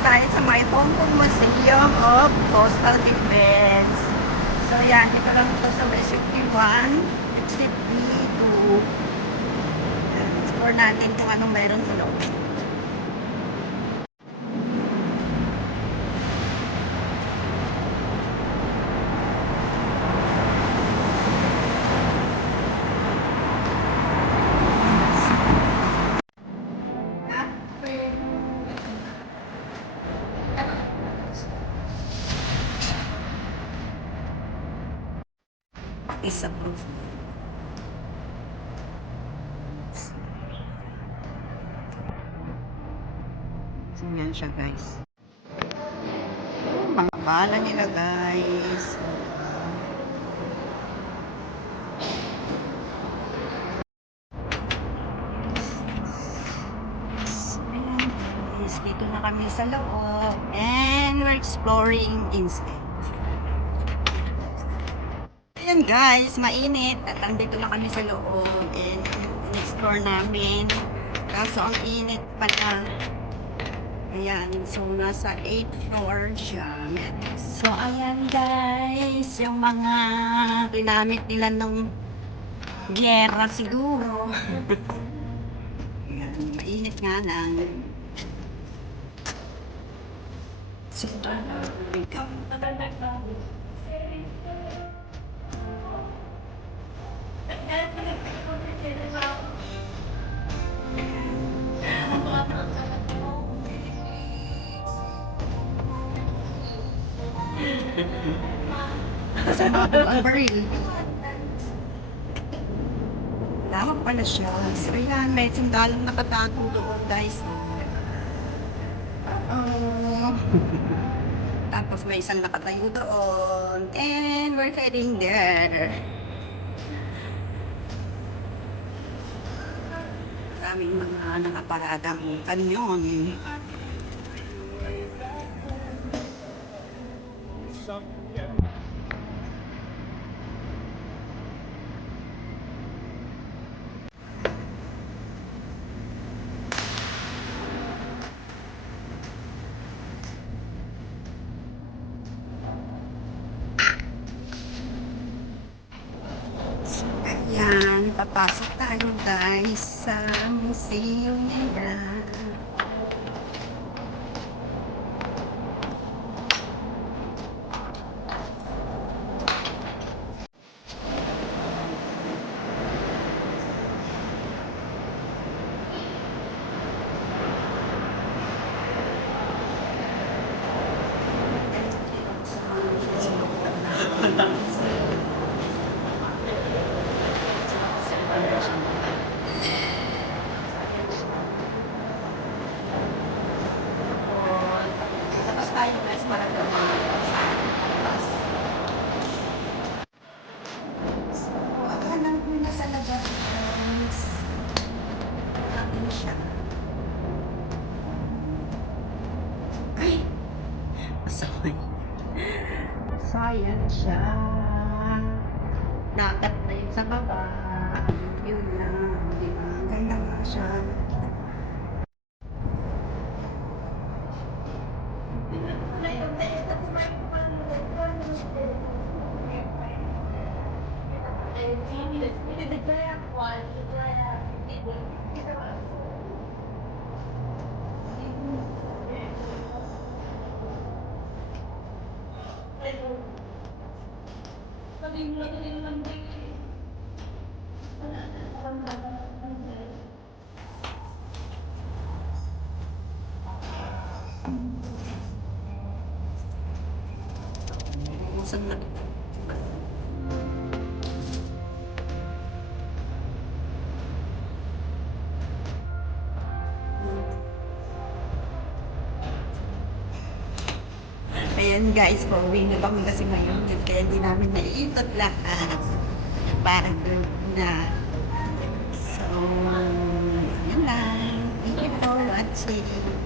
tayo sa may Hong Kong Museum of Coastal Defense. So yan, dito lang ito sa may 51, exit B2. Explore natin kung anong meron sa loob. Isa po. So, yan siya, guys. Mga bala nila, guys. Guys, dito na kami sa loob. And we're exploring inside. Ayan guys, mainit. At andito na kami sa loob. And in-explore namin. Kaso ang init pala. Ayan, so nasa 8th floor siya. So ayan guys, yung mga ginamit nila nung gyera siguro. Ayan, mainit nga lang. So, sabog ang baril. Lawak pala siya. So yan, may sundalong nakatago doon guys. Tapos may isang nakatayo doon. And we're heading there. Maraming mga nakaparadang kanyon. Ayan, papasok tayo guys sa museum nila. Tapos tayo guys para gawin. So, alam ko na sa labas guys. Akin siya. Ay! Masakay. So, ayan siya. Dagat na yun sa baba. Yun lang. Diba? Ganda nga siya. Saan na? Ayan guys, pauwi na kami kasi ngayon yun. Kaya hindi namin naiikot lahat. Parang group na. So, yun lang. Thank you for watching.